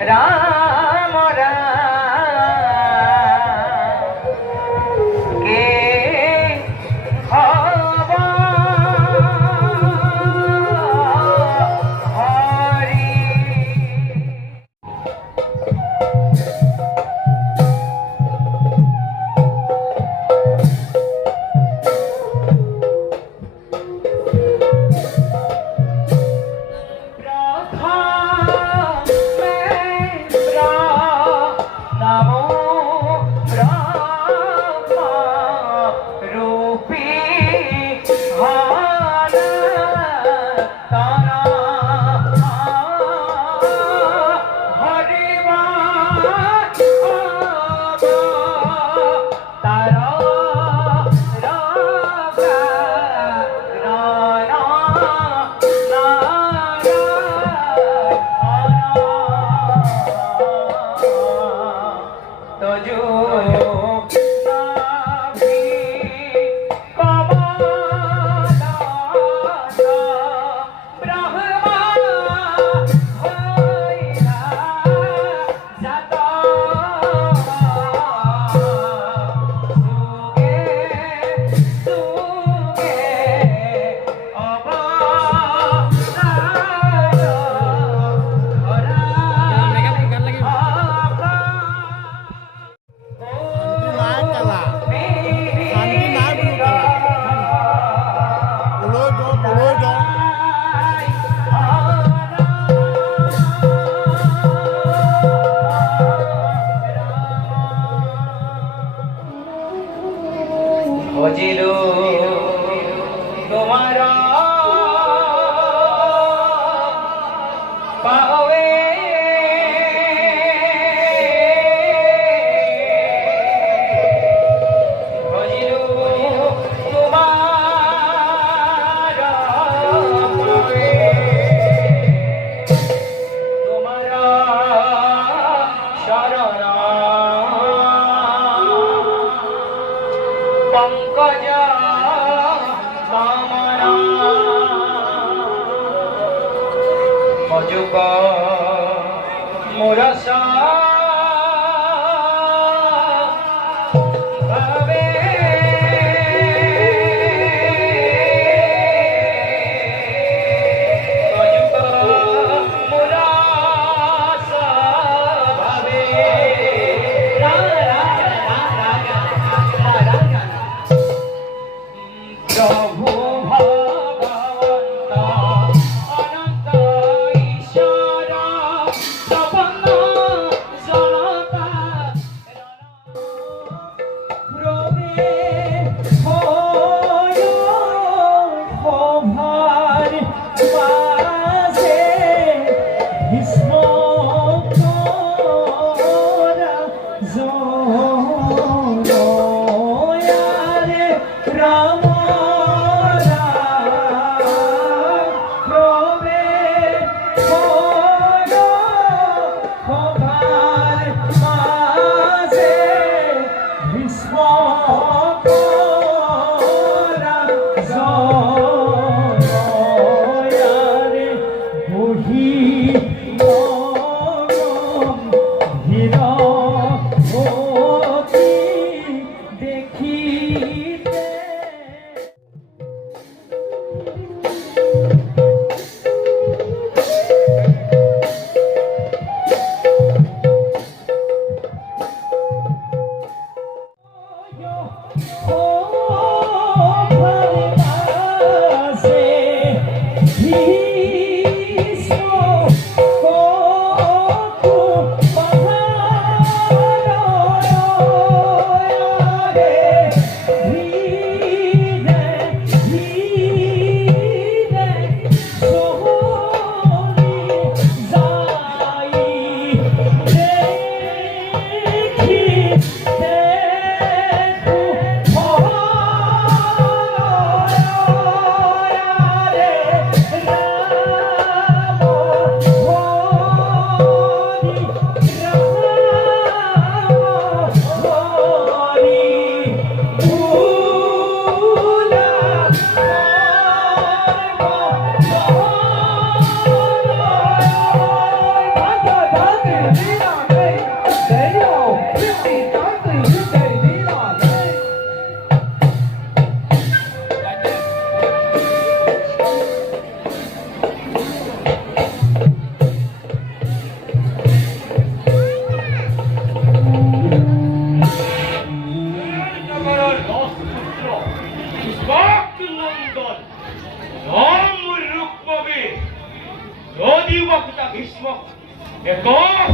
राम के हवा हरि खोजिलु तुम्हारा पावे खोजिलु तुम्हारा पावे तुम्हारा शरण पंकज दामना मजुग मुरसा भवे मजुग मुरसा भवे प्रभु भगवंत अनंत ईश्वर सपन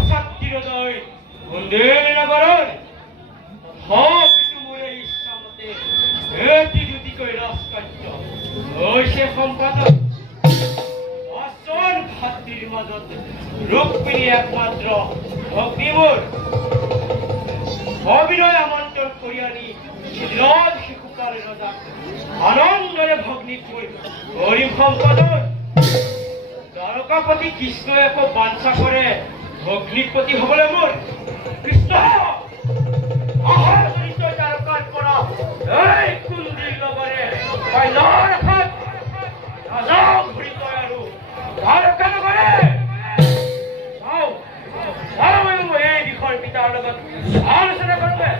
সাত্তিরোদয় কুন্দেল নগরের সব তুমুরে ইচ্ছামতে এটি দুটি কৈ রাজকার্য হৈছে সম্পাদক অচল ভাতৃৰ মাজত ৰুক্মিণী একমাত্ৰ ভগ্নীবোৰ অবিনয় আমন্ত্ৰণ কৰি আনি শিলদ শিশুপাল ৰজাক আনন্দৰে ভগ্নীক কৰিম সম্পাদন দ্বাৰকাপতি কৃষ্ণই একো বাঞ্ছা কৰে ভগ্নীপতি হবলৈ মোৰ কৃষ্ণ আহাৰ জড়িত দ্বাৰকাৰ পৰা এই কুন্দিৰ লগৰে কন্যাৰ হাত ৰাজাক ঘূৰি তই আৰু দ্বাৰকা নগৰে চাওঁ এই বিষয়ৰ পিতাৰ লগত আলোচনা কৰোঁগে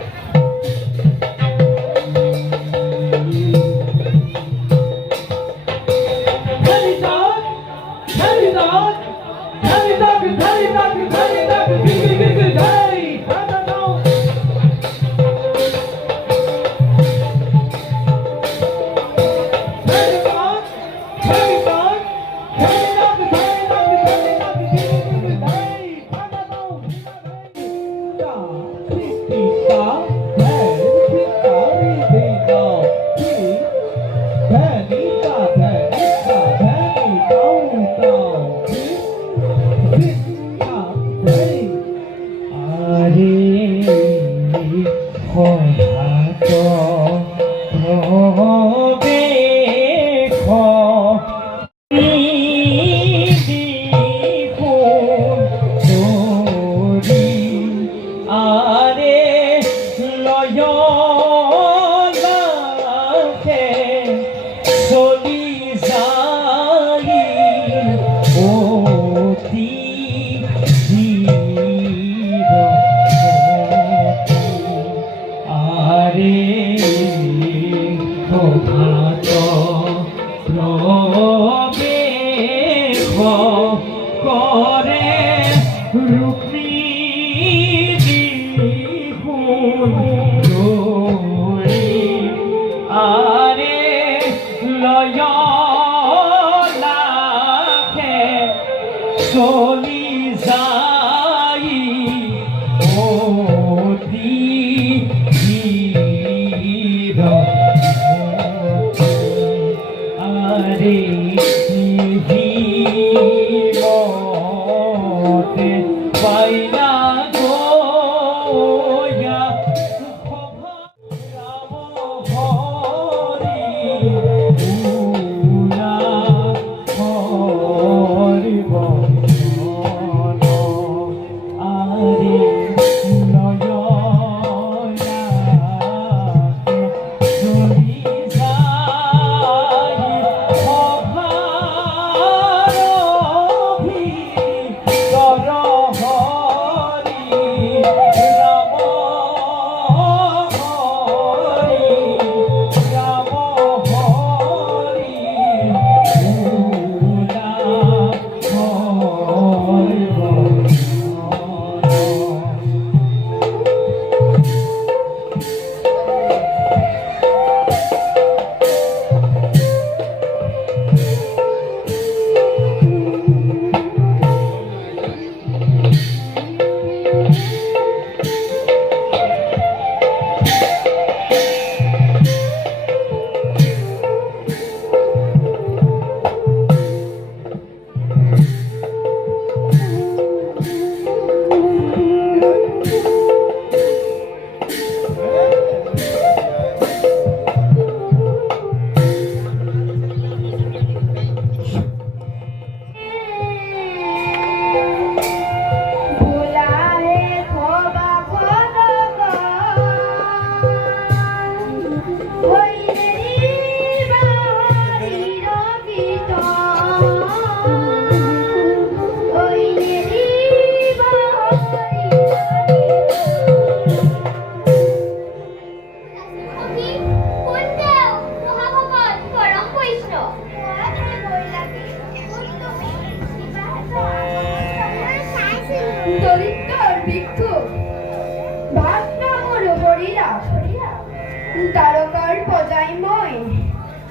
তাৰকাৰ পজাই মই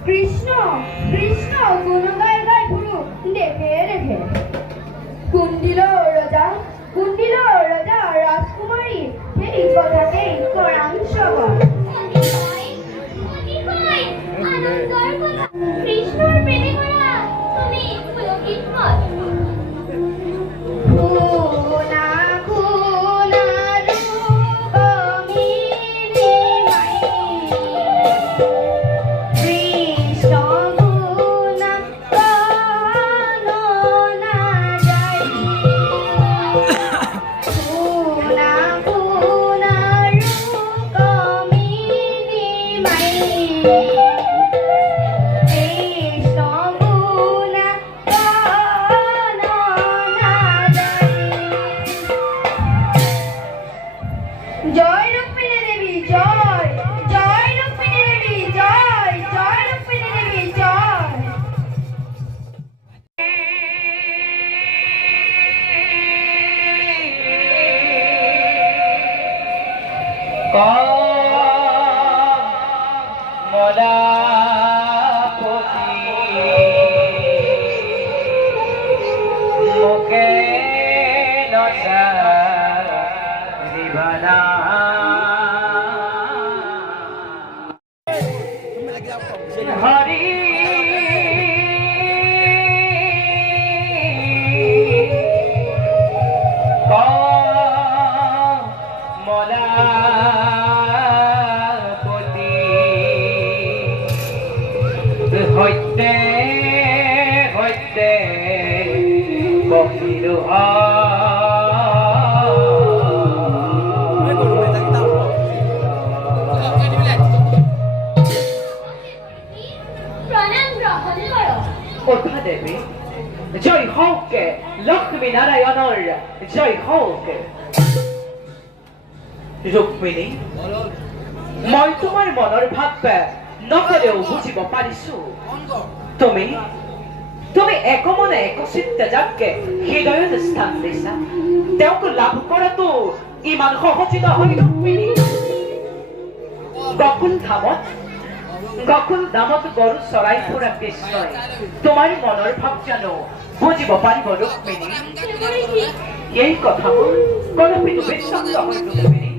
কৃষ্ণ কৃষ্ণ গুণ গায় গায় ঘুৰু দেখে ৰেখে কুন্দিল ৰাজা কুন্দিল কথাতেই কৰাম শ্ৰৱণ। কৃষ্ণৰ প্ৰেমে কৰা তুমি পুলকিত মত শুনা শুনা ৰুক্মিণী মাই, কৃষ্ণ গুণ গণনা যায়। শুনা শুনা ৰুক্মিণী মাই, কৃষ্ণ গুণ গণনা যায়। জয় রুক্মিণী দেবী জয়, জয় রুক্মিণী দেবী জয়, জয় রুক্মিণী দেবী জয়। কমলাপতি মুখে নচা জীবনা হরি কমলাপতি সত্যে সত্যে বহিলো প্ৰণাম গ্ৰহণ কৰক কথা দেবী জয় হওক লক্ষ্মী নাৰায়ণৰ জয় হওক। ৰুক্মিণী মই তোমাৰ মনৰ ভাৱ নকলেও বুজিব পাৰিছো। তুমি তুমি একমনে একচিত্তে যাকে হৃদয়ত স্থান দিছা, তেওঁক লাভ কৰাটো ইমান সহজ নহয় ৰুক্মিণী। গকুল ধামত গৰু চৰাই ফুৰা কৃষ্ণই তোমাৰ মনৰ ভাৱ জানো বুজিব পাৰিব ৰুক্মিণী? এই কথাবোৰ কলপিত বিশ্বাস নহয় ৰুক্মিণী।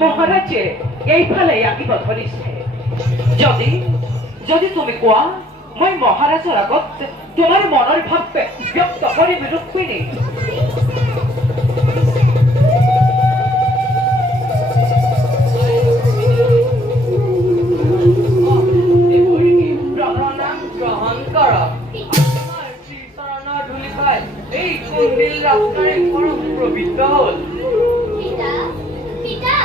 মহাৰাজে এইফালে আহিব ধৰিছে। যদি যদি তুমি কোৱা মই মহাৰাজৰ আগত তোমাৰ মনৰ ভাৱ ব্যক্ত কৰিম ৰুক্মিণী। প্ৰণাম গ্ৰহণ কৰক। আমাৰ শ্ৰীচৰণৰ ধূলি পাই এই কুণ্ডিল ৰাস্তাৰে পৰম পবিত্ৰ হ'ল। পিতা পিতা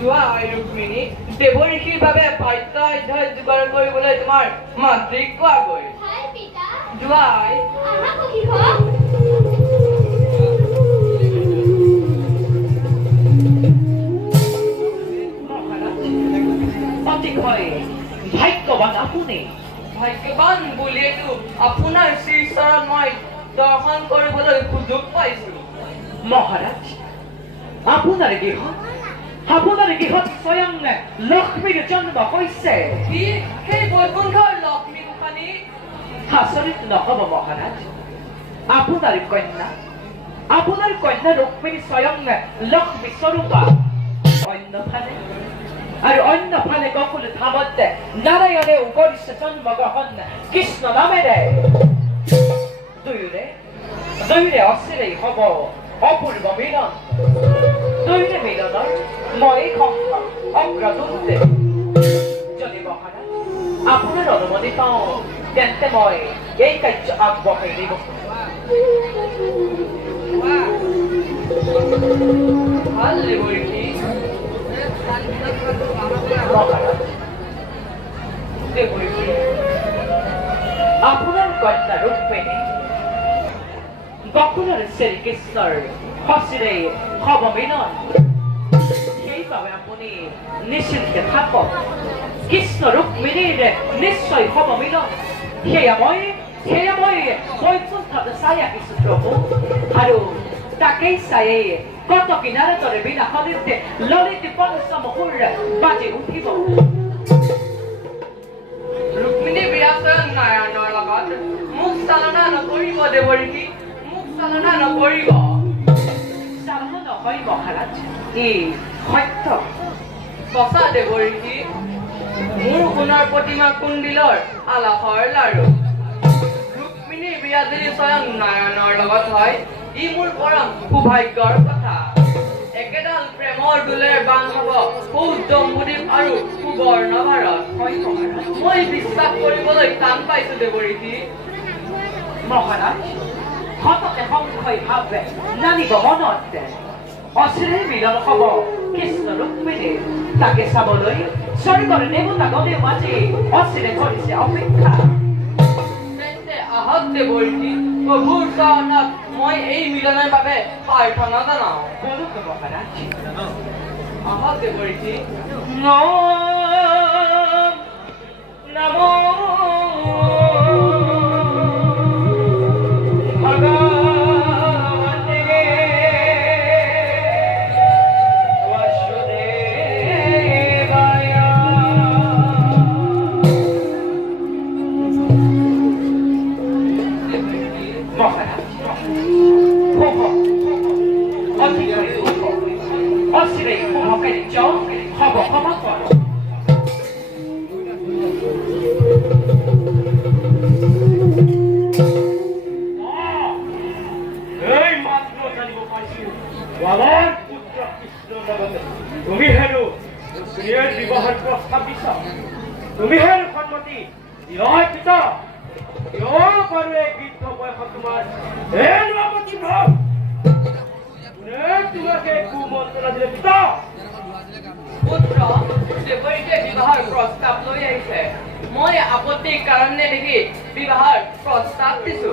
যোৱা হয় ৰুক্মিণী, দেৱঋষিৰ বাবে পাঠ্য অধ্যয়ন যোগাৰ কৰিবলৈ তোমাৰ মাতৃক কোৱাগৈ। হাই পিতা যোৱা হয়। আহা সখীহ অতিশয় ভাগ্যৱান আপুনি। ভাগ্যৱান বুলিয়েতো আপোনাৰ শ্ৰীচৰণ মই দৰ্শন কৰিবলৈ সুযোগ পাইছো। মহাৰাজ আপোনাৰ গৃহত স্বয়ং লক্ষ্মীৰ জন্ম হৈছে। কি সেই বৈকুণ্ঠৰ লক্ষ্মী গোসানী? আচৰিত নহব মহাৰাজ, আপোনাৰ কন্যা ৰুক্মিণী স্বয়ং লক্ষ্মী স্বৰূপা। অন্যফালে গকুল ধামত নাৰায়ণে কৰিছে জন্মগ্ৰহণ কৃষ্ণ নামেৰে। দুয়োৰে অচিৰেই হব অপূৰ্ব মিলন। দুয়োৰে মিলনৰ মই অগ্ৰদূত। যদি মহাৰাজ আপোনাৰ অনুমতি পাওঁ তেন্তে মই এই কাৰ্য আগবঢ়াই দিব। ঈশ্বৰ শ্ৰীকৃষ্ণৰ সঁচিৰে সবমিলন সেইবাবে আপুনি নিশ্চিন্তে থাকক কৃষ্ণ ৰুক্মিণীৰ নিশ্চয় সবমিলন সেয়া মই বৈকুণ্ঠত চাই আহিছোঁ প্ৰভু আৰু তাকেই চাই কত কিনাৰে তৰে বিনা সলিতে ললিত পঞ্চমুখুৰ বাজি উঠিব ৰুক্মিণী বিৰাজমান নাৰায়ণৰ লগত মোক চালনা নকৰিব দেৱৰীতি মোক চালনা নকৰিব চালনা নহয় মহাৰাজ ই সত্য সঁচা দেৱৰীতি মোৰ সোণৰ প্ৰতিমা কুণ্ডিলৰ আলাসৰ লাৰু ৰুক্মিণী বিৰাজনী স্বয়ং নাৰায়ণৰ লগত হয় ই মোৰ পৰম সৌভাগ্যৰ কথা একেডাল প্ৰেমৰ দোলেৰ বান হব সৌজম্বুদ্বীপ আৰু সুবৰ্ণ ভাৰত হয় মহাৰাজ মই বিশ্বাস কৰিবলৈ টান পাইছো দেৱৰীতি মহাৰাজ হতকে সংশয় ভাৱে নানিব মনত অচিৰে মিলন হব কৃষ্ণ ৰুক্মিণী তাকে চাবলৈ স্বৰ্গৰ দেৱতাগণেও আজি অচিৰে কৰিছে অপেক্ষা তেন্তে আহক দেৱৰীতি প্ৰভুৰ চৰণত মই এই মিলনৰ বাবে প্ৰাৰ্থনা জনাওঁ বলুক মহাৰাজ আহক দেৱৰীতি নমো ভগবতে বাসুদেবায় মহাৰাজ অচিৰে কুহকেৰ চোখ হব ক্ষমা কৰ এই মাত্ৰ জানিব পাৰিছো বালৰ পুত্ৰ কৃষ্ণৰ লগতে তুমি হেনো ৰুক্মিণীৰ বিবাহৰ প্ৰস্তাৱ দিছা তুমি হেনো সন্মতি দিয়াই পিতা কিয় বাৰু এই বৃদ্ধ বয়সত তোমাৰ হেনো আপত্তি ভাৱ কোনে তোমাকে কুমন্ত্ৰণা দিলে পিতা পুত্ৰ দেৱৰীতিয়ে বিবাহৰ প্ৰস্তাৱ লৈ আহিছে মই আপত্তিৰ কাৰণে দেখি বিবাহৰ প্ৰস্তাৱ দিছো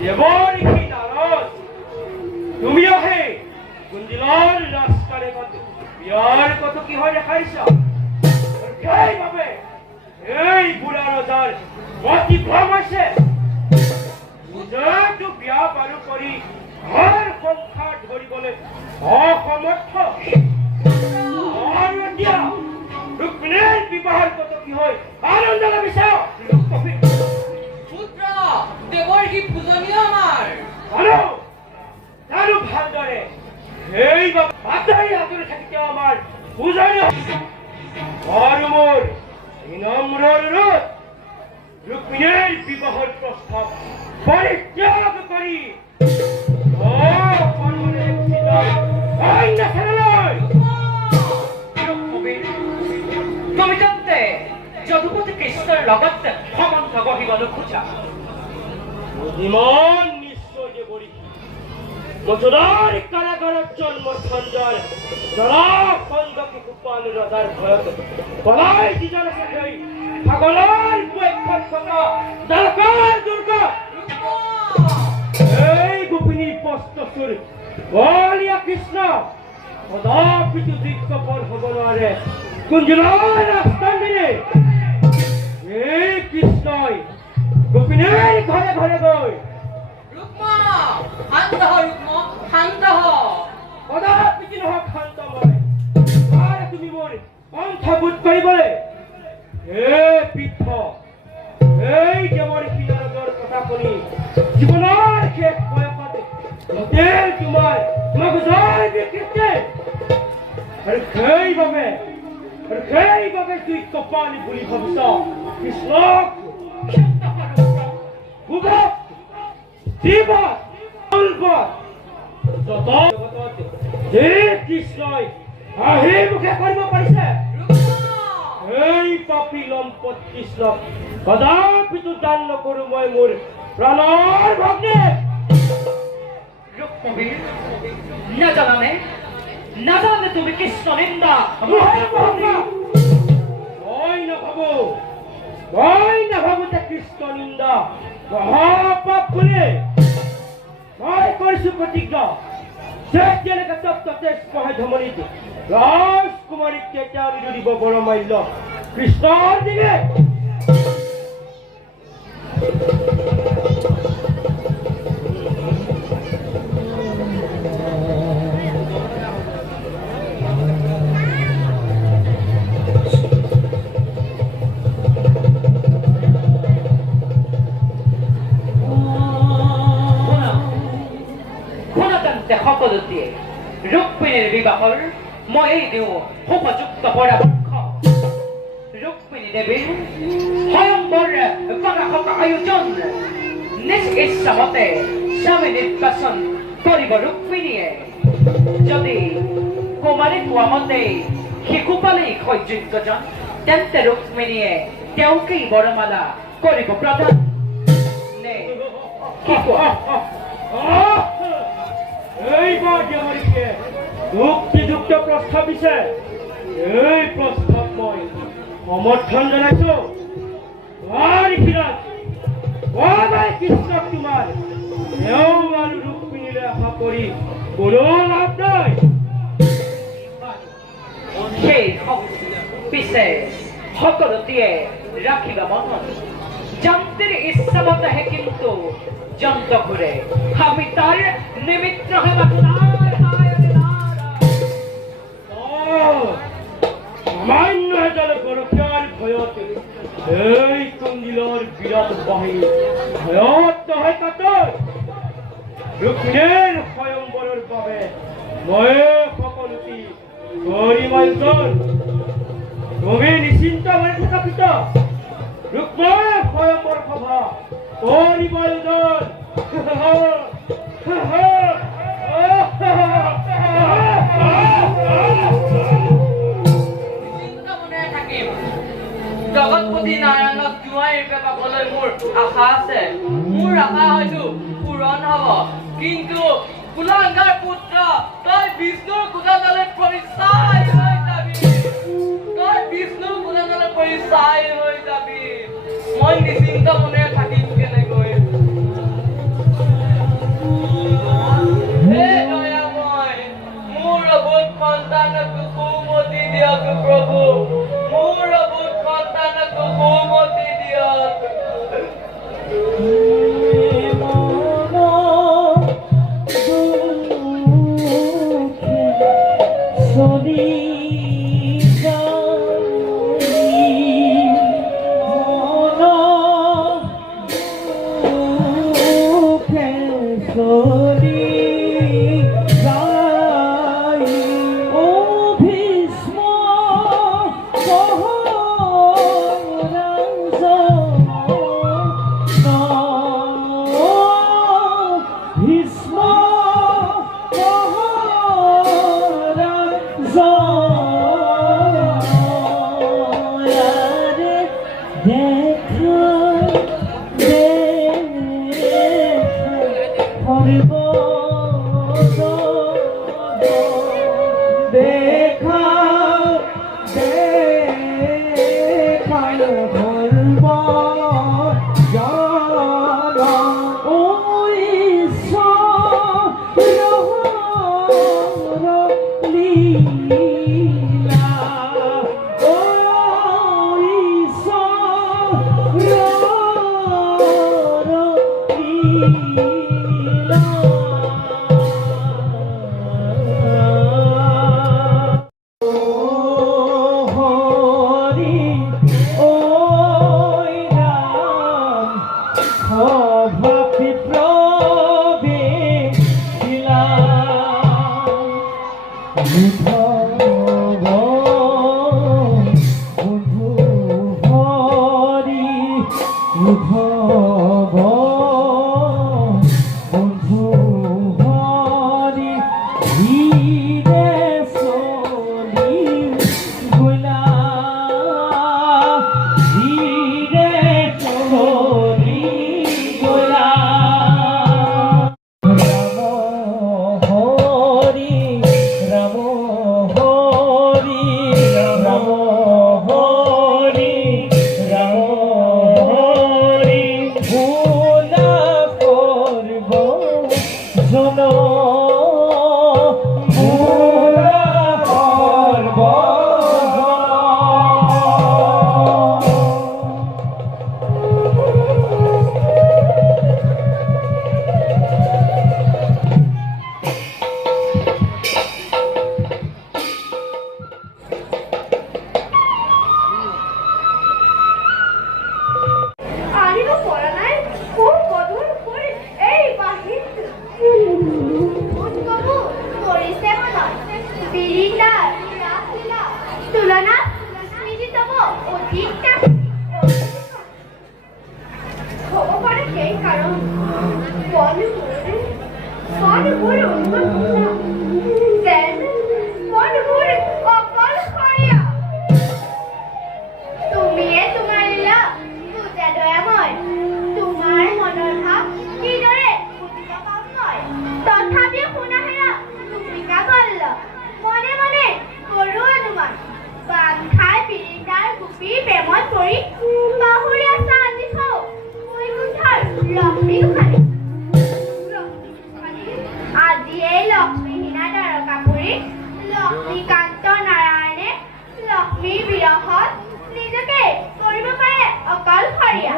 দেৱৰীতি নাৰদ তুমিও সেই কুণ্ডিলৰ ৰাস্তাৰে বিয়াৰ কথা কি হয় দেখাইছা সেইবাবে এই বুঢ়া ৰজাৰ অতি ভ্ৰম হৈছে নিজৰটো বিয়া বাৰু কৰি ঘৰ সংসাৰ ধৰিবলৈ অসমৰ্থ আৰু এতিয়া ৰুক্মিণীৰ বিবাহৰ কথা কি হয় আনন্দ লাগিছে পুত্ৰ দেৱৰীতি পূজনীয় আমাৰ জানো ভালদৰে সেইবাবে বাতৰি আঁতৰি থাকিতে আমাৰ পূজনীয় আৰু মোৰ বিনম্ৰ অনুৰোধ ৰুক্মিণীৰ বিবাহৰ প্ৰস্তাৱ পৰিত্যাগ কৰি তুমি তেন্তে যদুপতি কৃষ্ণৰ লগত সম্বন্ধ গঢ়িব নোখোজা বুদ্ধিমান নিশ্চয় দেৱৰীতি মথুৰাৰ কাৰাগাৰত জন্মস্থানৰ জৰাসন্ধকে গোপাল ৰজাৰ ভয়ত পলাই যিজন সেই পাগলৰ পক্ষত থকা দ্বাৰকাৰ দুৰ্গা এই গোপিনী পষ্টচুৰ বলীয়া কৃষ্ণ কদাপিতো দৃশ্যপদ হ'ব নোৱাৰে কুঞ্জলৰ ৰাস্তান্দিৰে এই কৃষ্ণই গোপিনীৰ ঘৰে ঘৰে গৈ ৰুক্মা শান্ত হ ৰুক্ম শান্ত হ কদাপিতো নহওক শান্ত মই আৰু তুমি মোৰ কণ্ঠবোধ কৰিবলৈ পিঠ এই দেৱৰীতি নাৰদৰ কথা শুনি জীৱনৰ শেষ বয়সত গোটেই তোমাক জয় বিকৃতি আৰু সেইবাবে তুই কপালি বুলি ভাবিছ কৃষ্ণক কৃষ্ণই আহি মুখে কৰিব পাৰিছে এই পাপী লম্পট কৃষ্ণক কদাপিতো দান নকৰো মই মোৰ প্ৰাণৰ ভগ্নী ৰুক্মবীৰ নাজানে তুমি কৃষ্ণ নিন্দা মই নাভাবো যে কৃষ্ণ নিন্দা মহাপাপ বুলি কৰিছো প্ৰতিজ্ঞা যেতিয়ালৈকে তপ্ততে স্পহে ধমনীত ৰাজকুমাৰীক কেতিয়া দিব বৰমাল্য কৃষ্ণৰ দিনে সকলোটিয়ে ৰুক্মিণীৰ বিবাহৰ মই দিওঁ উপযুক্ত পৰামৰ্শ ৰুক্মিণী দেৱীৰ স্বয়ংবৰ পৰাশক আয়োজন নিজ ইচ্ছামতে স্বামী নিৰ্বাচন কৰিব ৰুক্মিণীয়ে যদি কুমাৰী কোৱা মতে শিশু পালেই সৌযোগ্যজন তেন্তে ৰুক্মিণীয়ে তেওঁকেই বৰমালা কৰিব প্ৰদান নে কি কোৱা এইবাৰ দেৱৰীকে যুক্তিযুক্ত প্ৰস্তাৱ দিছে এই প্ৰস্তাৱ মই সমৰ্থন জনাইছো কৃষ্ণক তোমাৰ তেওঁ আৰু ৰুক্মিণীলৈ আশা কৰি কোনো লাভ নাই সেই পিছে সকলোটিয়ে ৰাখিবা মনত যন্ত্ৰেৰ ইচ্ছামতেহে কিন্তু যন্ত্ৰ ঘুৰে আমি তাৰ নিমিত্ত হেবা সামান্য এডাল গৰখীয়াৰ ভয়ত এই কুণ্ডিলৰ বিৰাট বাহিনী ভয়ত নহয় কাটৰ ৰুক্মিণীৰ স্বয়ংবৰৰ বাবে মই সকলোটি কৰিম আয়োজন তুমি নিশ্চিন্ত হৈ থকা পিতা ৰুক্মিণীৰ স্বয়ংবৰ সভা কৰিম আয়োজন জগৎপতি নাৰায়ণক জোঁৱাইৰ পাবলৈ মোৰ আশা আছে মোৰ আশা হয়তো পূৰণ হ'ব কিন্তু কুলাংগাৰ পুত্ৰ তই বিষ্ণুৰ কুলাঙলৈ পৰিচাই হৈ যাবি তই বিষ্ণুৰ কুলাঙলৈ পৰিচাই হৈ যাবি মই নিশ্চিন্ত মনে থাকিম কেনেকৈ হে দয়াময় মোৰ অবুধ সন্তানক সুমতি দিয়ক প্ৰভু মোৰ অবুধ সন্তানক সুমতি দিয়ক জন মোৰা আনিব পৰা নাই খুব গধুৰ কৰি এই বাহিৰ উৎকবু কৰিছে মনত বিৰিন্দাৰ ৰাসলীলা তুলনাত স্মৃতিতম অধিক হ'ব পাৰে সেই কাৰণ বনবোৰ অনুভৱ যেন বনবোৰ অকলশৰীয়া তুমিয়ে তোমাৰ লীলা বুজা দয়াময় তোমাৰ মনৰ ভাৱ কিদৰে বুজিব পাম মই তথাপিও শুনা হেৰা তুমি কাবল্ল মনে মনে কৰো অনুমান বান খাই পিৰিন্দাৰ গুপি প্ৰেমত পৰি পাহৰি আছা আজি থৌ বৈকুণ্ঠৰ লক্ষ্মী গোসানী আজি এই লক্ষ্মীহীনা দৰ কাপুৰী লক্ষ্মীকান্ত নাৰায়ণে লক্ষ্মীৰ বিৰহত নিজকে কৰিব পাৰে অকলশৰীয়া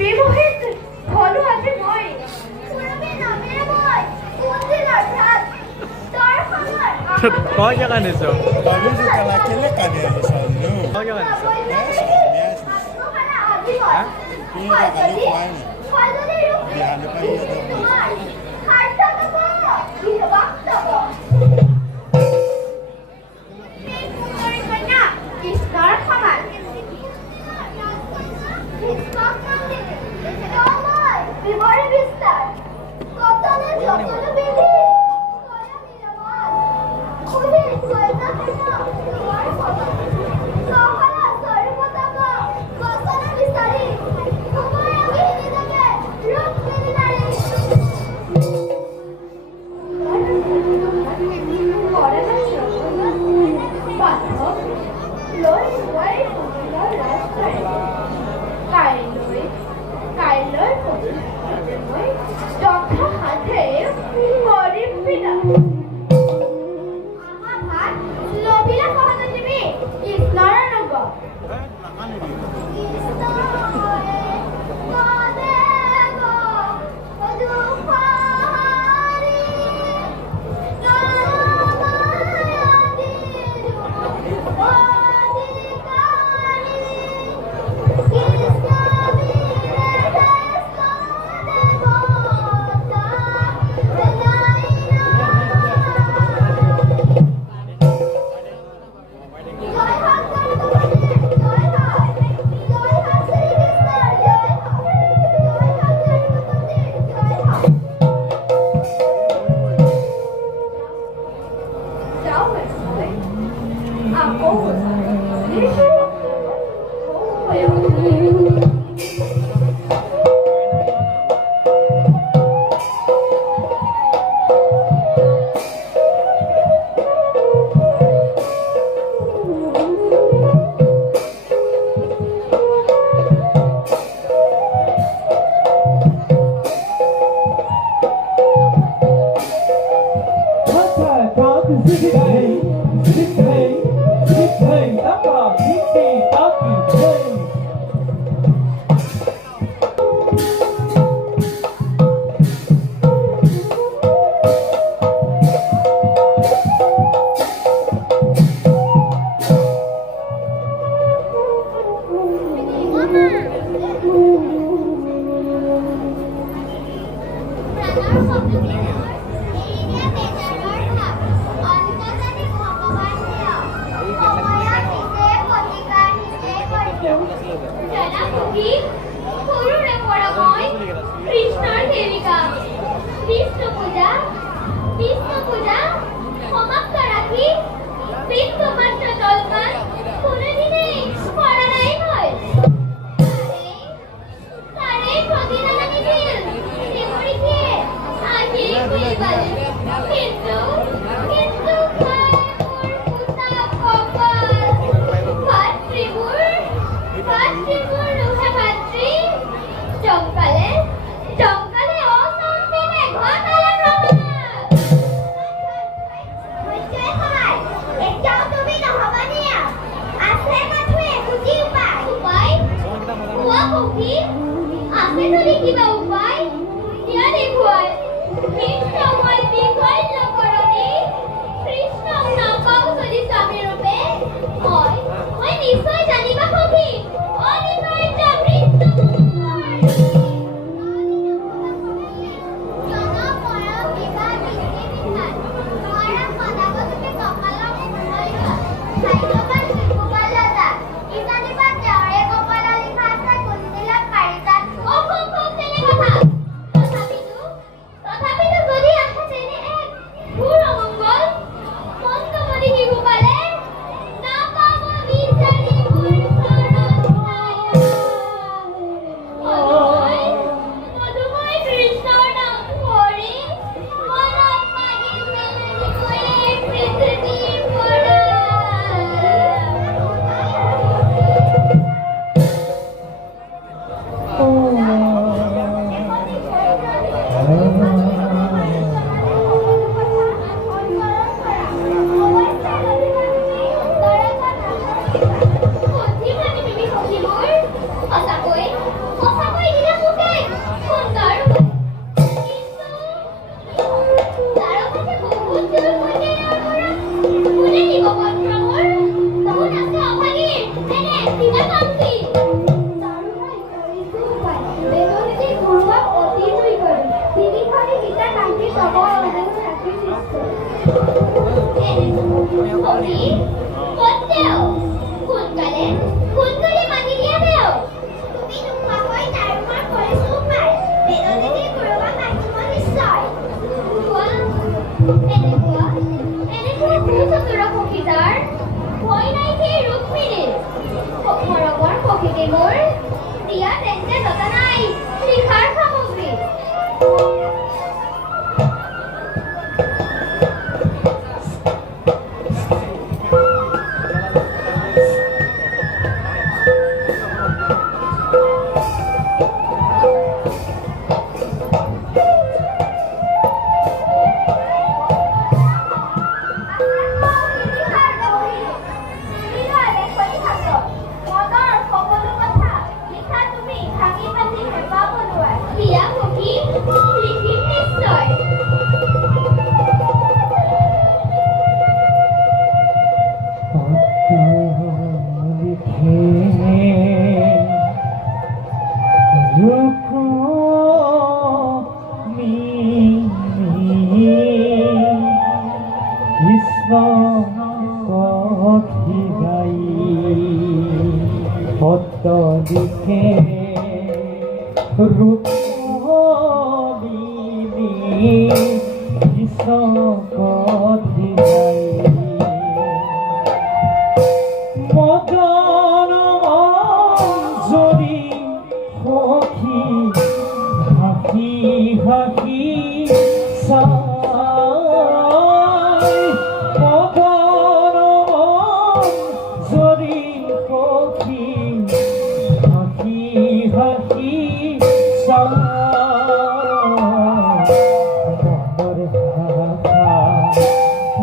বিমোহিত হলো আজি মই পুৰবী নামেৰে মই কোনদিনৰ ভাত তাৰ সময় Kau jangan itu. Baru juga laki-laki kan ya misalnya. Kau jangan itu. Ini udah kali kuan. Ya, lupa ini ada. Rukmini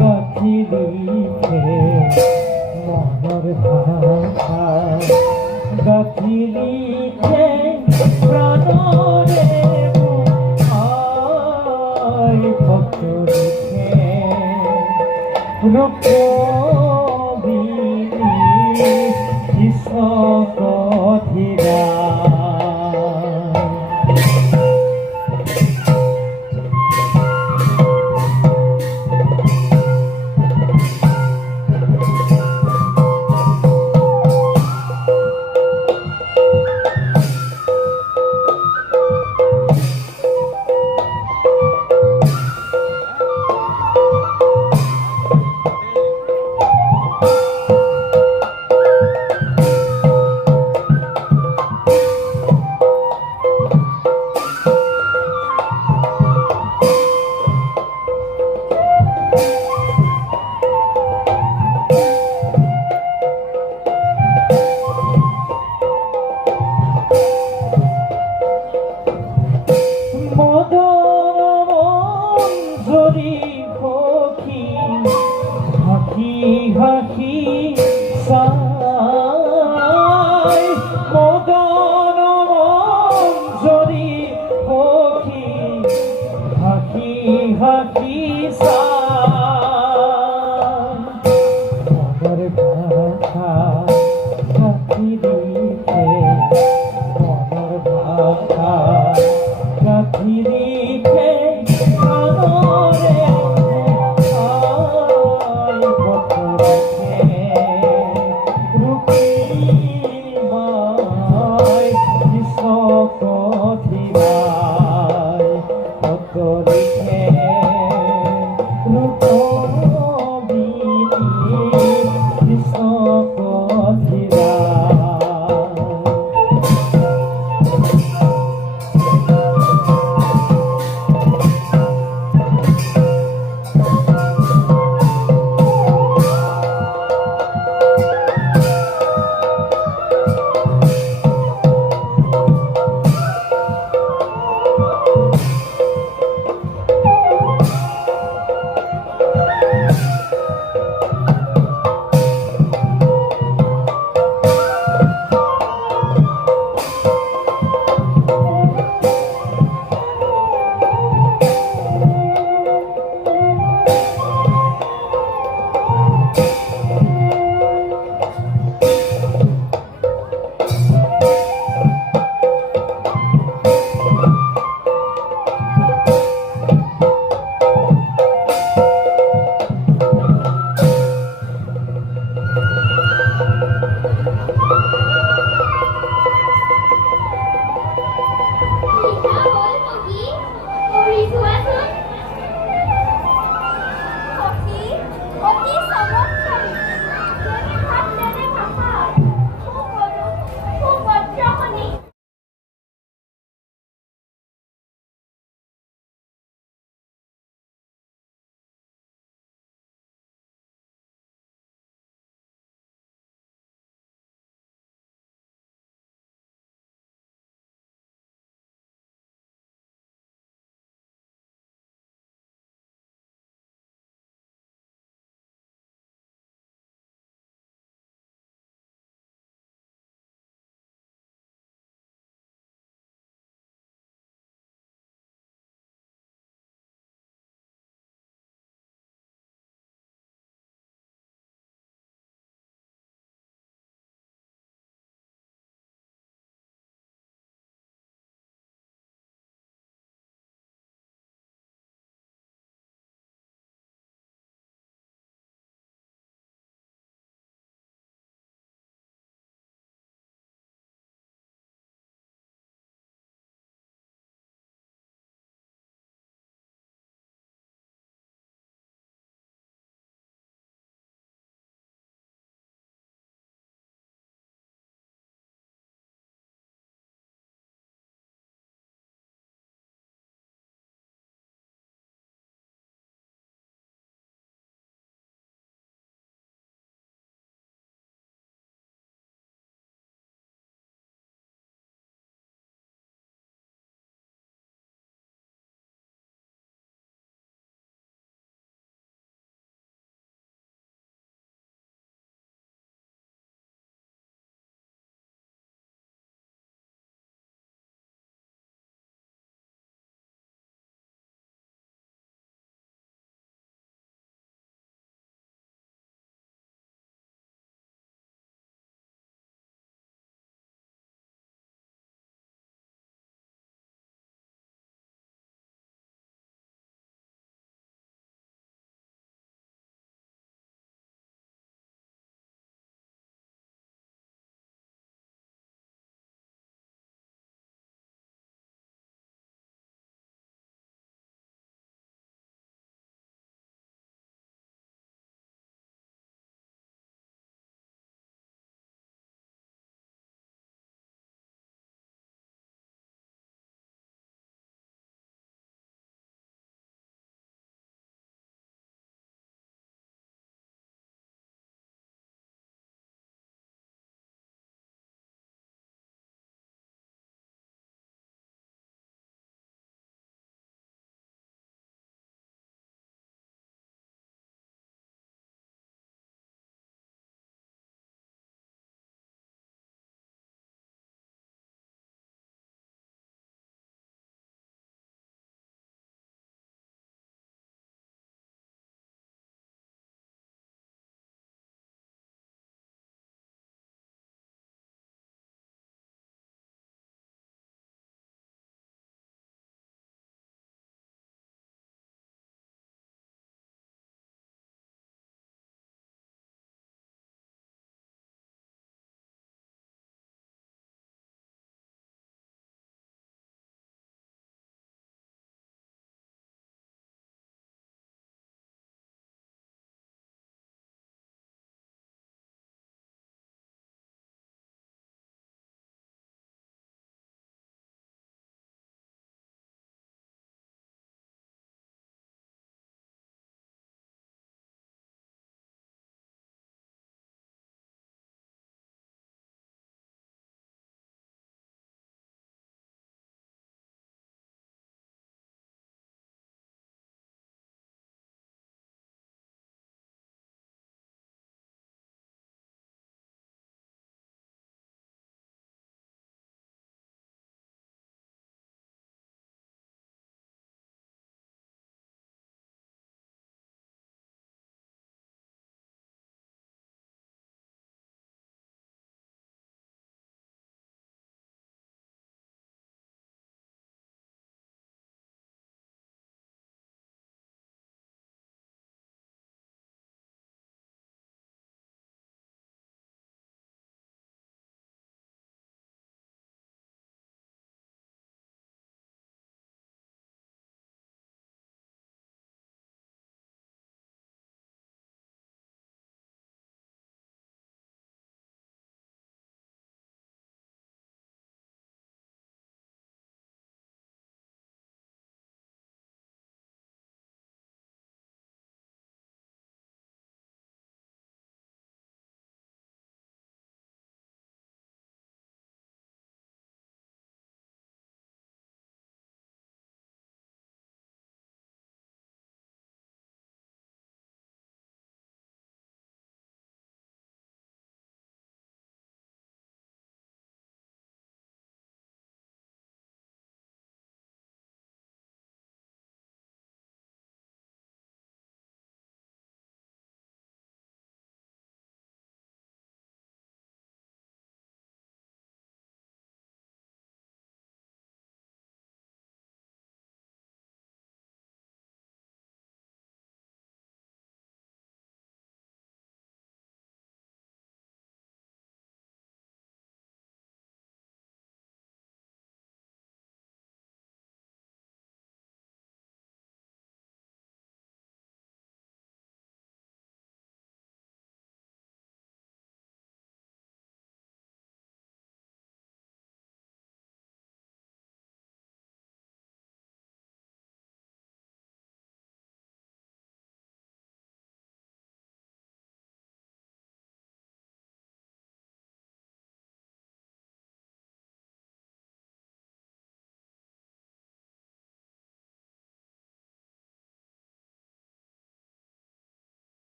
গাথি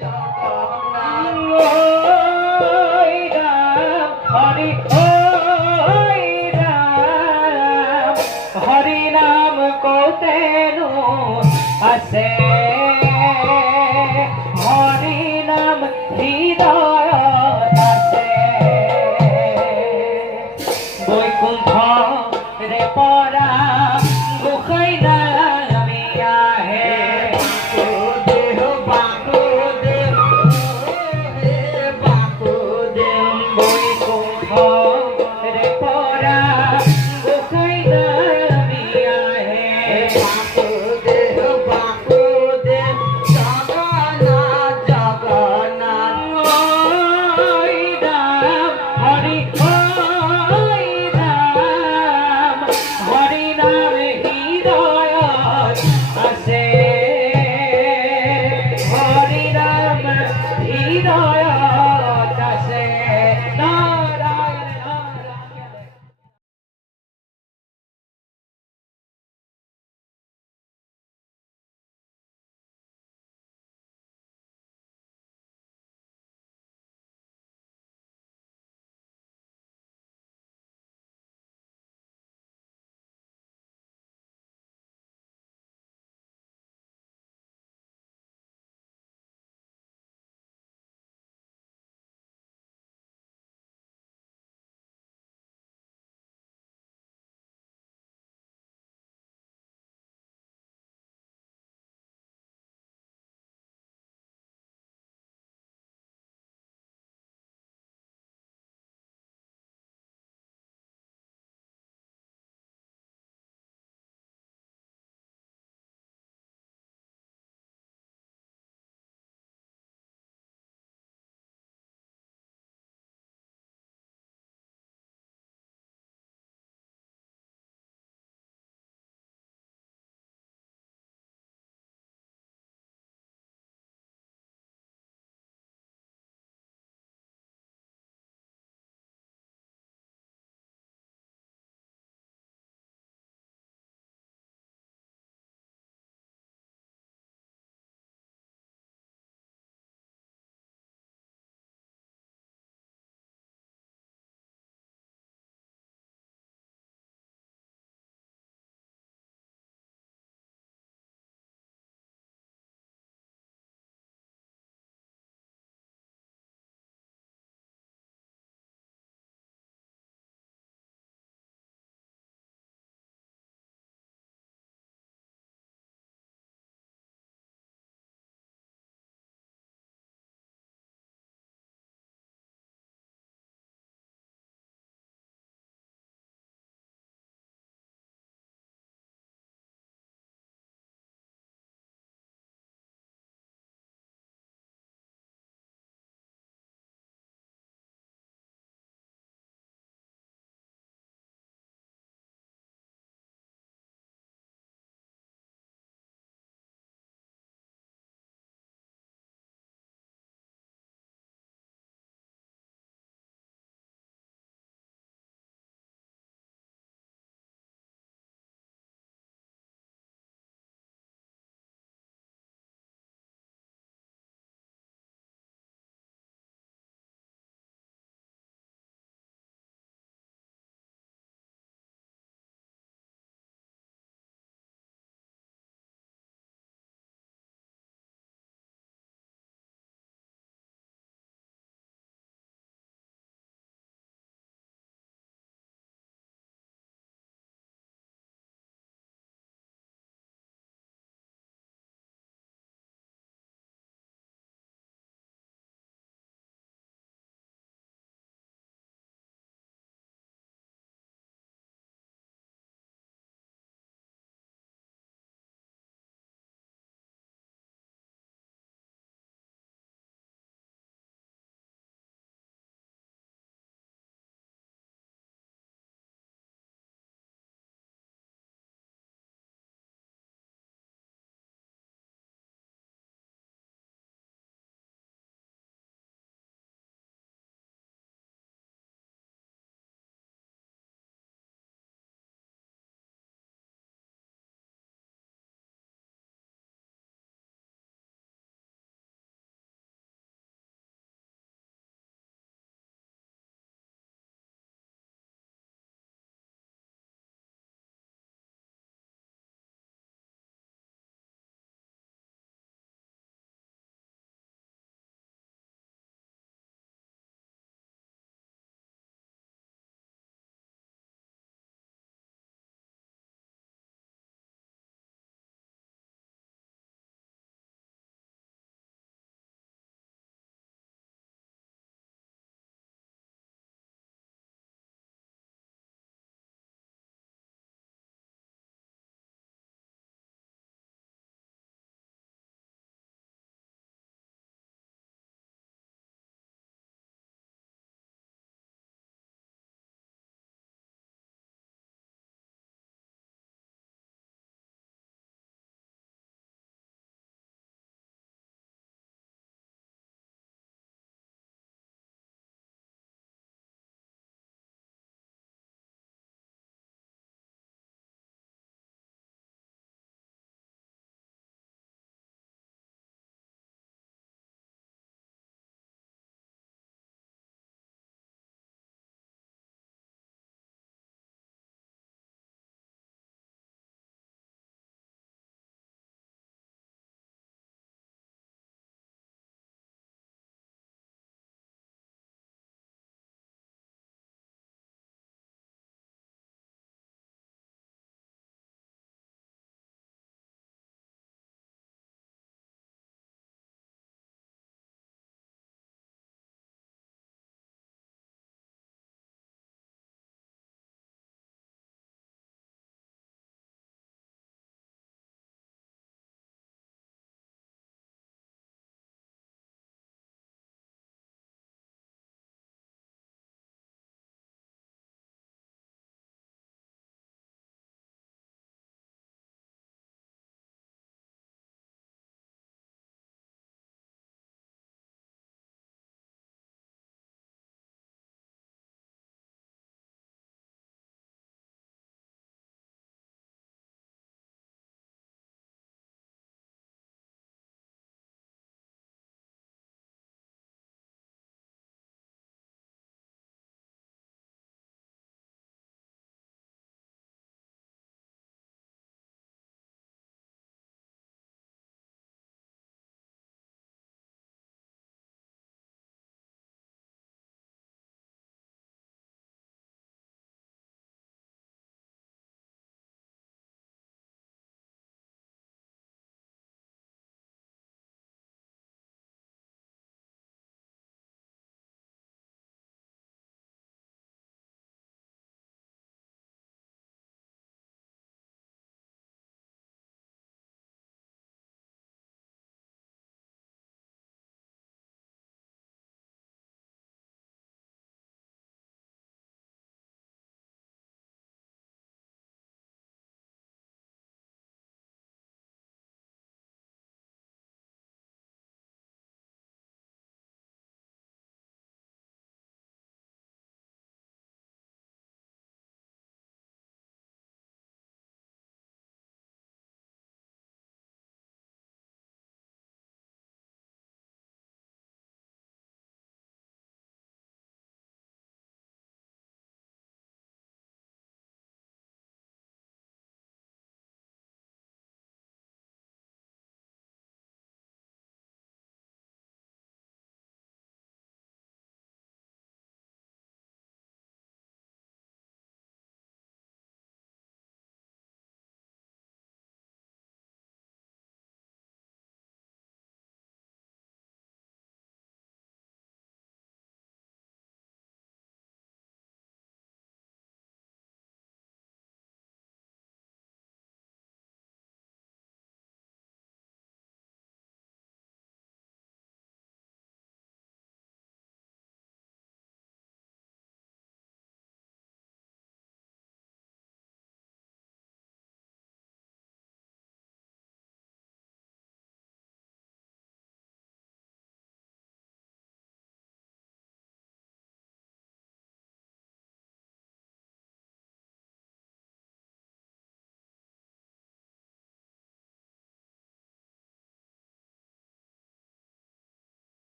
ঐ ৰাম হৰি ৰাম হৰি নাম কৌতেনো আছে হৰি নাম হৃদয়ত আছে বৈকুণ্ঠৰে পৰা গোসাঁই নামি আহে বৈকুণ্ঠৰে পৰা গোসাঁই নামি আহে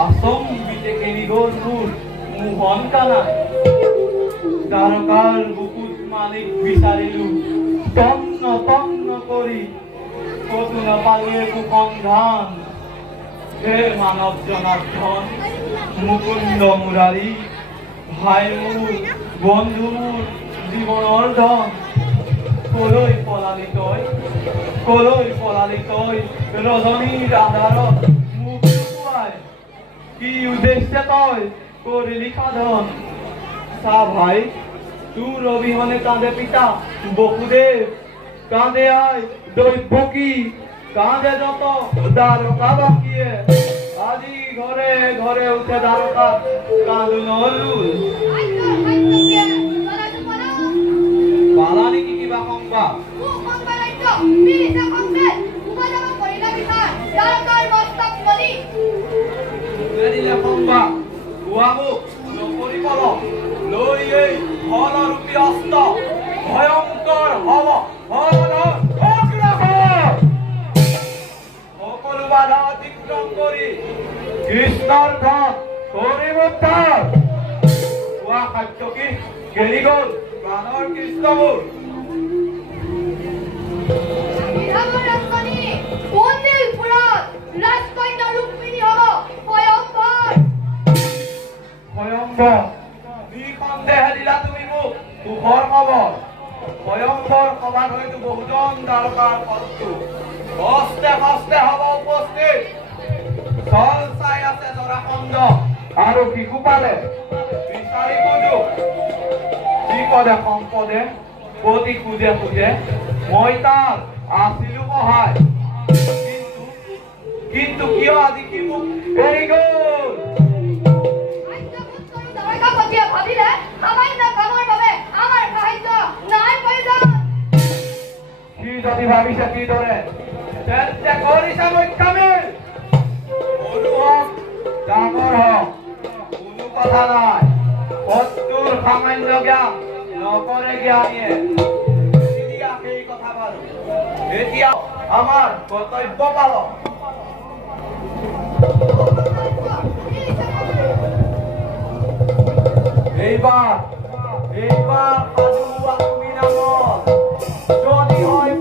Asong bitekeligon mur muhon kana darokal bukut malik bisarilu tonna kori kotuna palle kukon ধান হে মানব জনার্দন মুকুন্দ মুরারি ভাই মুর বন্ধু মুর জীবনৰ ধন কলৈ পলালি তই ৰজনীৰ আধাৰত মোক লুকুৱাই কি উদ্দেশ্যে তই কৰিলি সাধন চা ভাই তোৰ অবিহনে কাঁদে পিতা বসুদেৱ কাঁদে আই দৈবকী কাঁদে যত দ্বাৰকা বাকীয়ে আজি ঘৰে ঘৰে উঠে দ্বাৰকা কান্দোনৰ ৰোল পালানি কি কিবা সংবাদ দিলে সংবাদ কোৱামুক নকৰি পল লৈ এই ফলৰূপী অস্ত্ৰ ভয়ংকৰ হব হৰণৰ সকলো বাধা অতিক্ৰম কৰি কৃষ্ণৰ ধন কৰিব উদ্ধাৰ কোৱা খাদ্য কি গেলি গ'ল প্ৰাণৰ কৃষ্ণবোৰ নিসন্দেহে দিলা তুমি মোক সুখৰ খবৰ ভয়ংকৰ সভাত হয়তো বহুজন দ্বাৰকাৰ শত্ৰু হস্তে হস্তে হ'ব উপস্থিত চল চাই আছে জৰাসন্ধ আৰু শিশুপালে বিচাৰি খোজো বিপদে সম্পদে প্ৰতি খোজে মই তাৰ আছিলো সহায় কিন্তু কিয় আজি কি মোক এৰি গ'ল কি যদি ভাবিছে কিদৰে তেন্তে কৰিছে মই কামিল সৰু হওক ডাঙৰ হওক কোনো কথা নাই শত্ৰুৰ সামান্য জ্ঞান নকৰে জ্ঞানীয়ে সেই কথা বাৰু এতিয়া আমাৰ কৰ্তব্য পালন এইবাৰ সাধু তুমি নামত যদি হয়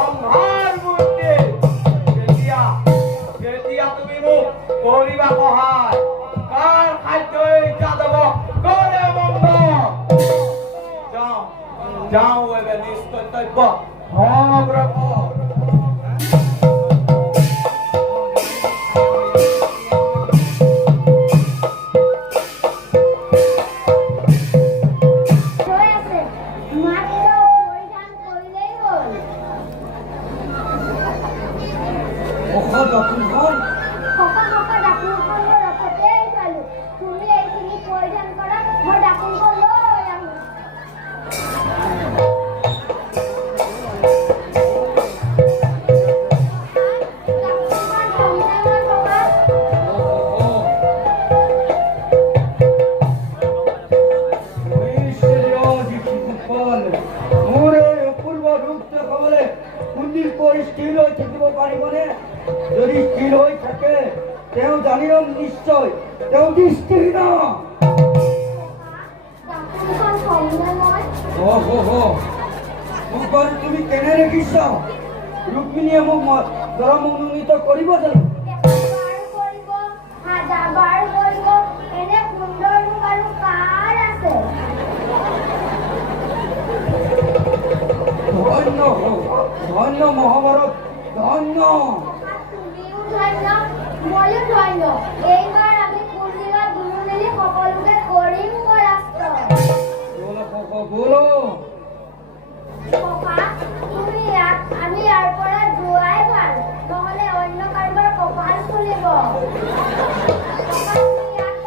সংহাৰ মূৰ্তি কেতিয়া তুমি মোক কৰিবা সহায় কাৰ খাদ্যই ইচ্ছা যাব কৰে মংগ যাওঁ এবে নিজ কৰ্তব্য সগ্ৰহ হৈ আছে মাত্ৰ পৰিধান কৰিলেই হ'ল সকা সকা দাপোনখন মই ৰখতেই পালোঁ তুমি এইখিনি পৰিধান কৰা মই দাপোনখন লৈ আহোঁ স্থিৰ হৈ থাকিব পাৰিবনে যদি স্থিৰ হৈ থাকে তেওঁ জানি ল'ম নিশ্চয় তেওঁ দৃষ্টিহীন মোক বাৰু তুমি কেনে দেখিছ ৰুক্মিণীয়ে মোক দৰা মনোনীত কৰিব জানো ধন্য ধন্য মহাভাৰত ধন্য তুমিও ধন্য ময়ো ধন্য এইবাৰ আমি কুৰ্দিলত দুয়ো মিলি সকলোকে কৰিম পৰাস্ত বলো ককা তুমি আমি ইয়াৰ পৰা যোৱাই ভাল নহ'লে অন্য কাৰোবাৰ কপাল খুলিব ককা তুমি ইয়াত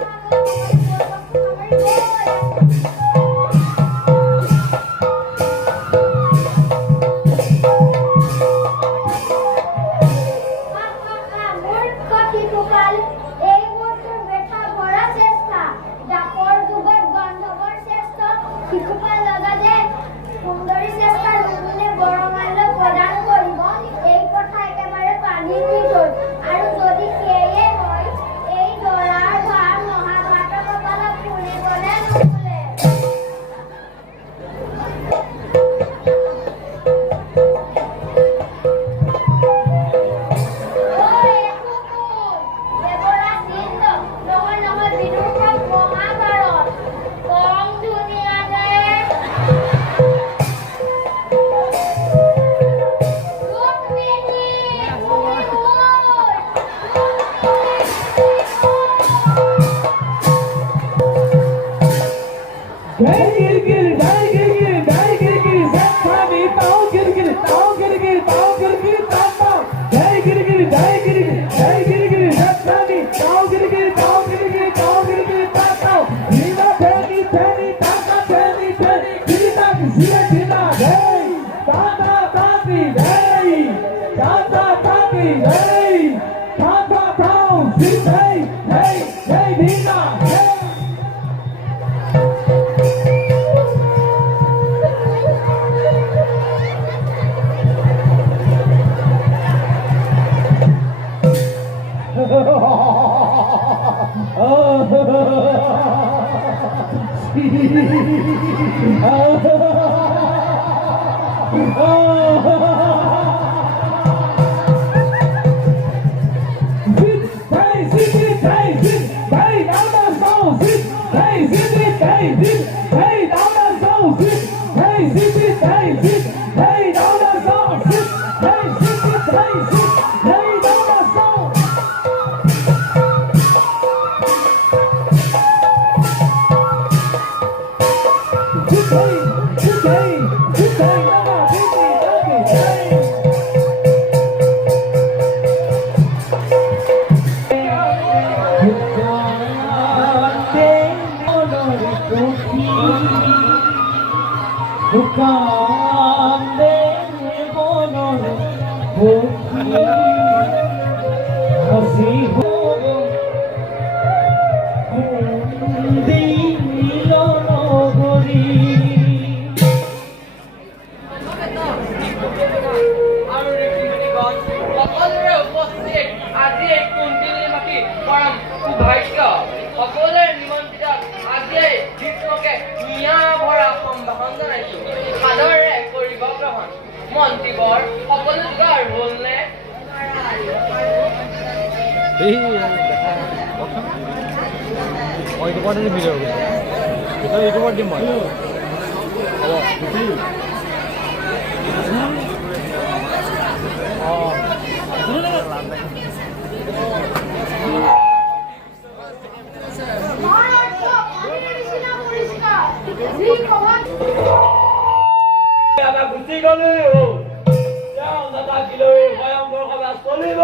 মন্ত্ৰীবৰ সকলো যোগাৰ হ'লনে? এই কওকচোন মই ইউটিউবতে দিম ভিডিঅ' ইউটিউবত দিম মই হ'ব আমরা গুচি গ'লো তেওঁ নাথাকিলেও ভয়ংকৰ সভা চলিব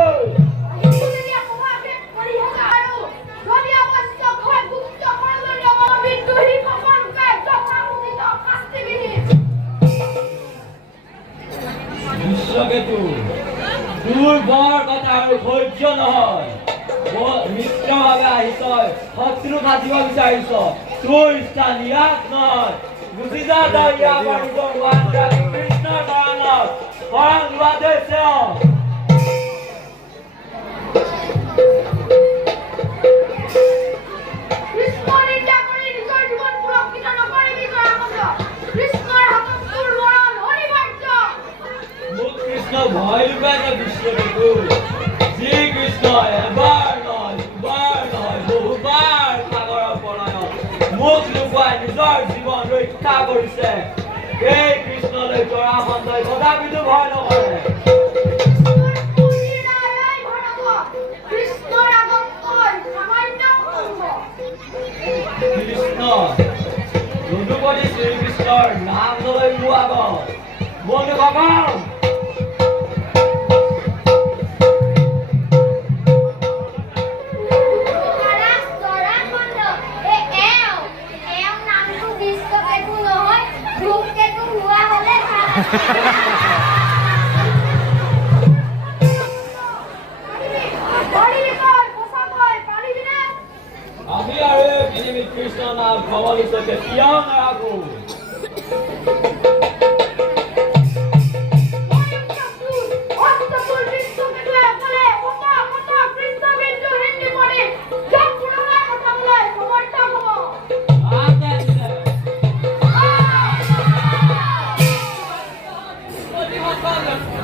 বিশ্বকেতু তোৰ বৰ কথা আৰু সহ্য নহয় মিত্ৰভাৱে আহিছ শত্ৰু সাজিব বিচাৰিছ তোৰ ইচ্ছা নিৰাশ নহয় গুচি যা তই ইয়াৰ পৰা নিজৰ ভগৱান কৃষ্ণৰ চৰণত শৰণ লোৱা হৈছে কৃষ্ণ ভয় লুকাইছে বিশ্বকেতু শ্ৰীকৃষ্ণ এবাৰ নহয় দুবাৰ নহয় বহুবাৰ সাগৰৰ পলায়ত মোক লুকুৱাই নিজৰ জীৱন ৰক্ষা কৰিছে এই কৃষ্ণলৈ জৰাসন্ধই তথাপিতো ভয় নকৰে কৃষ্ণ তদুপৰি শ্ৰীকৃষ্ণৰ নাম লৈ মোৰ আগত বন্ধু ভগৱান আমি আৰু পৃথিৱীত কৃষ্ণ নাম ভগৱানকে কেতিয়াও নাৰাখো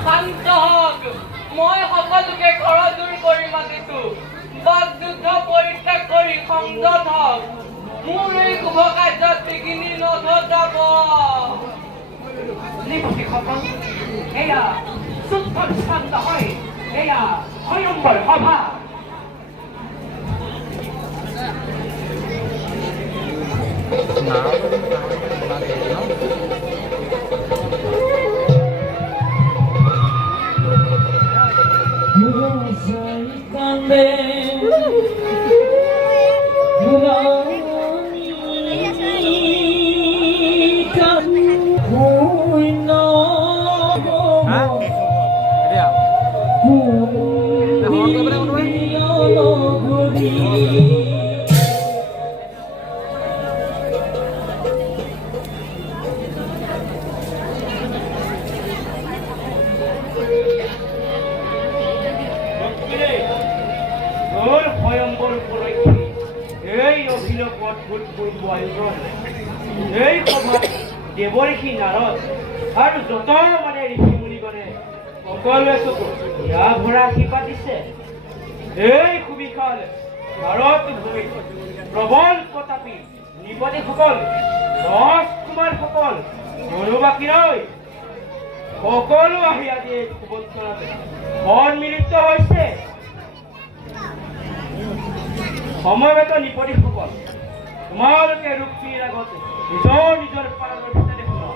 শান্ত হওক মই সকলোকে ঘৰদূৰ কৰি মাতিছো বাক যুদ্ধ পৰিত্যাগ কৰি সংযত হওক মোৰ এই শুভ কাৰ্যত বিঘিনি নঘটাব নৃপতিসকল এয়া শুদ্ধ শান্ত হয় এয়া স্বয়ম্বৰ সভা ভয়ংকৰ উপলক্ষে এই অভিনৱ অদ্ভুত পূৰ্ব আয়োজন এই সভাত দেৱঋষি নাৰদ আৰু যত মানে ঋষি মুনিগণে সকলোৱে চকু ইয়া ভৰা শিপা দিছে এই সুবিশাল ভাৰত ভূমিত প্ৰবল প্ৰতাপী নৃপতিসকল ৰাজকুমাৰসকল মনোবাকী ৰৈ সকলো আহি আজি এই শুভক্ষণতে সন্মিলিত হৈছে সময়গত নৃপতিসকল তোমালোকে ৰুক্মিণীৰ আগত নিজৰ নিজৰ পাৰদৰ্শিতা দেখুওৱা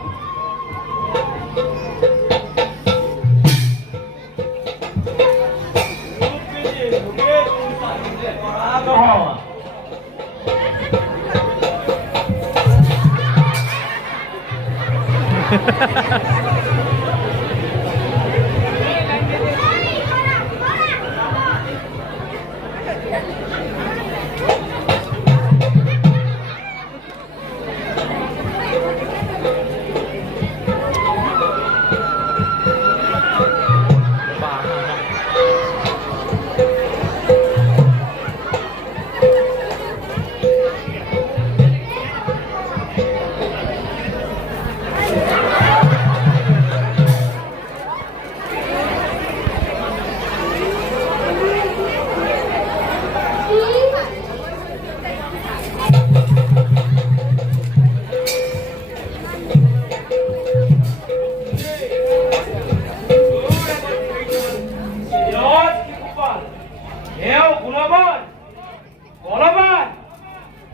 এও গুণবান বলবান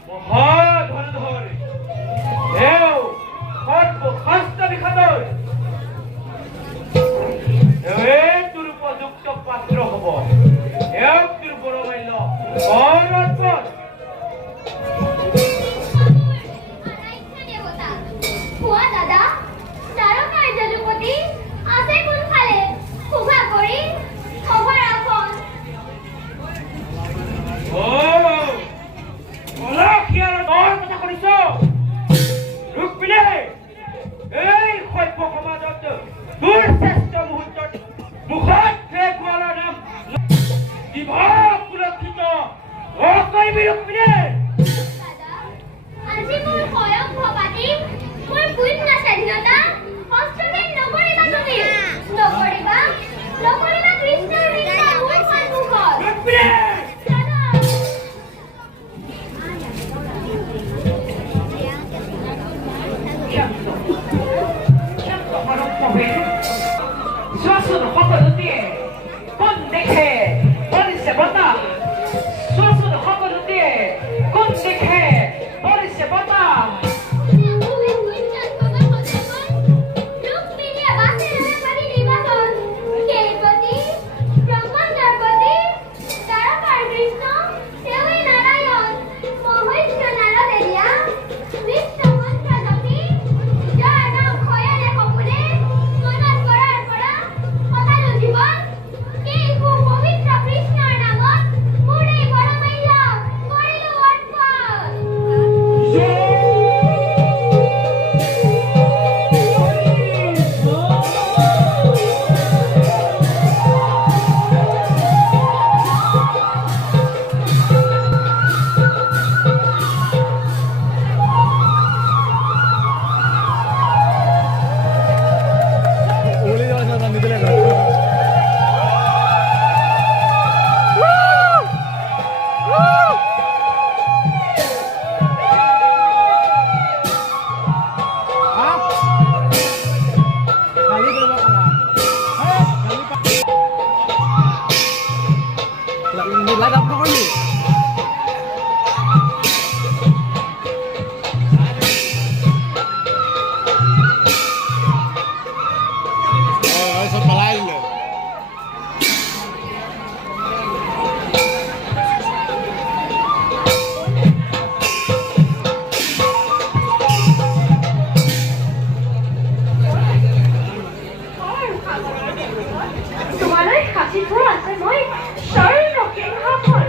মহাধনুধৰ এও সৰ্বশাস্ত্ৰ বিখ্যাত তোৰ উপযুক্ত পাত্ৰ হব এওক তোৰ বৰমাল্য অৰ্পণ দেৱতা কোৱা দাদা তাৰকাৰ জলপতি আছে কোনফালে শোভা কৰি সভাৰ আসন কলসীয়াৰ দৰ কথা কৰিছ ৰুক্মিণী এই সভ্য সমাজত তোৰ শ্ৰেষ্ঠ মুহূৰ্তত মুখত গোৱালৰ নাম সুৰক্ষিত অকৰিবি ৰুক্মিণী দাদা আজি মোৰ সয়স ভবাতি মোৰ পূৰ্ণ স্বাধীনতা হস্তক্ষেপ নকৰিবা তুমি নকৰিবা কৃষ্ণৰ বিদ্যা মোৰ সন্মুখত ৰুক্মিণী দাদা চোৱাচোন সকলোটিয়ে কোন দেখে পৰিছে বতাহ চোৱাচোন সকলোটিয়ে কোন দেখে পৰিছে বতাহ ওলি যাওয়াৰ সাথে নিতে লাগে লাইট আপ নকৰিলি চব পেলাই দিলে তোমালৈ সাঁচি থোৱা আছে মই স্বৰ্ণ সিংহাসন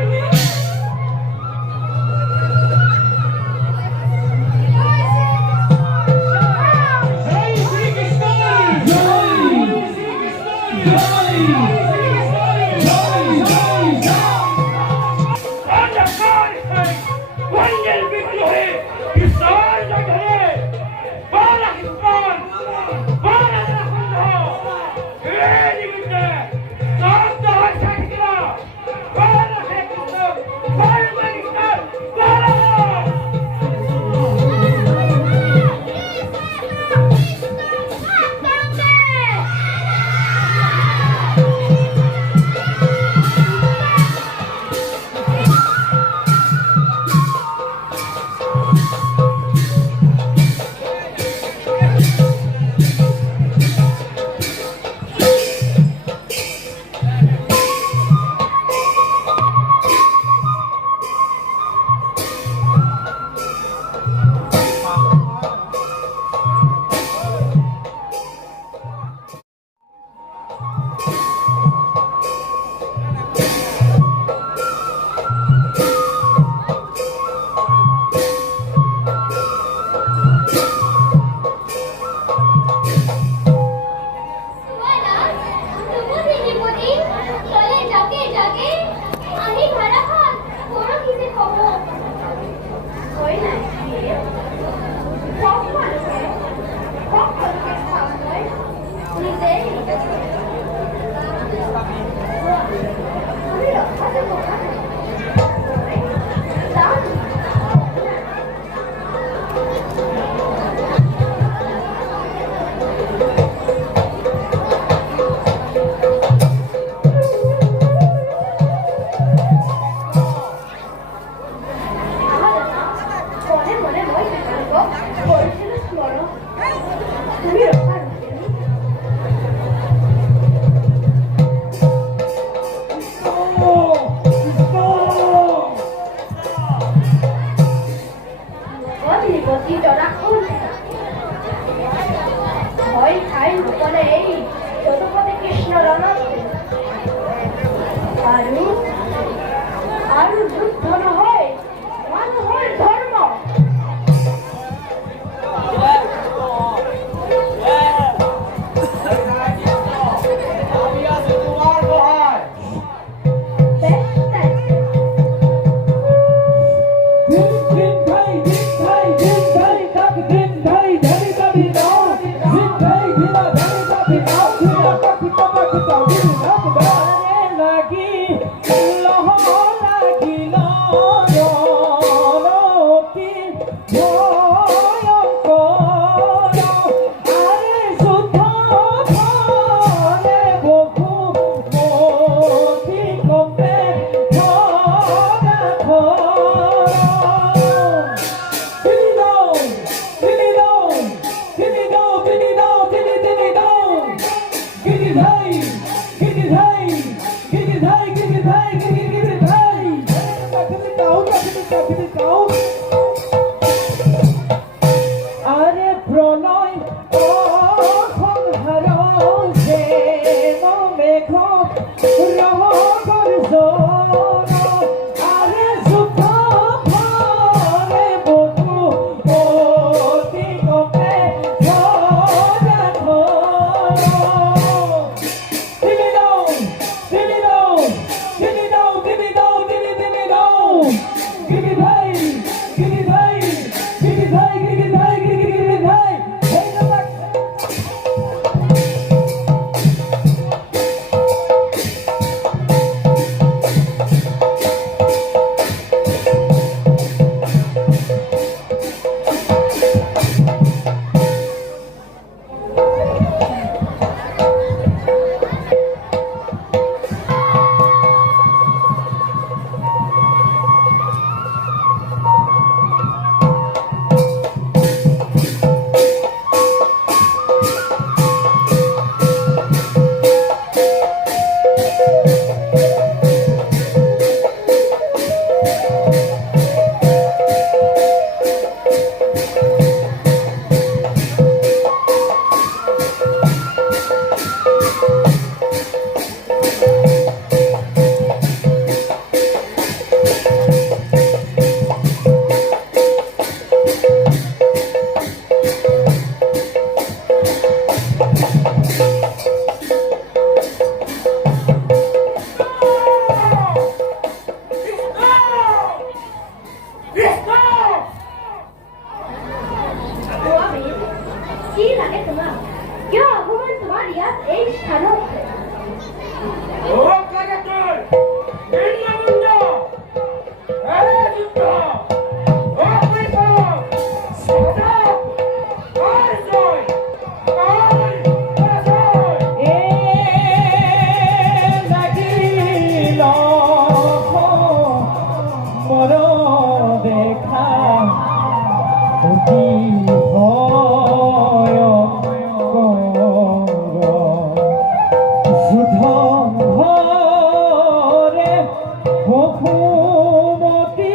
বসুমতী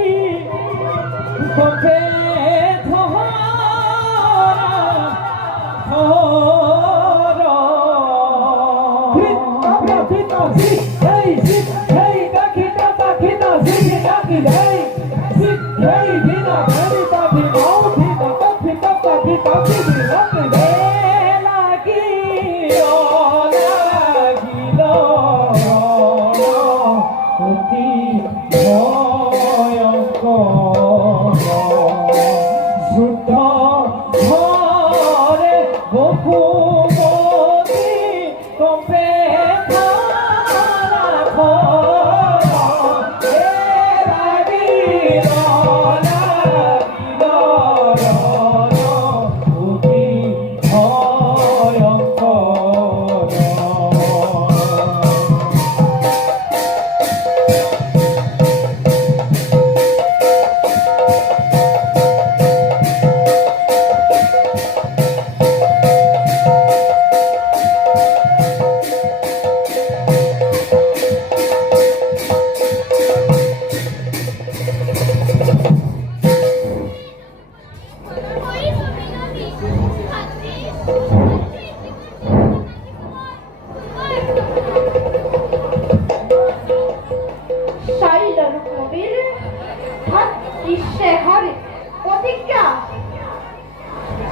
চোখে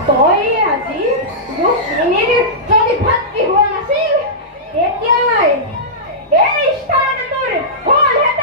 তই আজি ৰুক্মিণীৰ যদি ভাতৃ হোৱা নাছিল তেতিয়াই এই স্থানতে তোৰ হল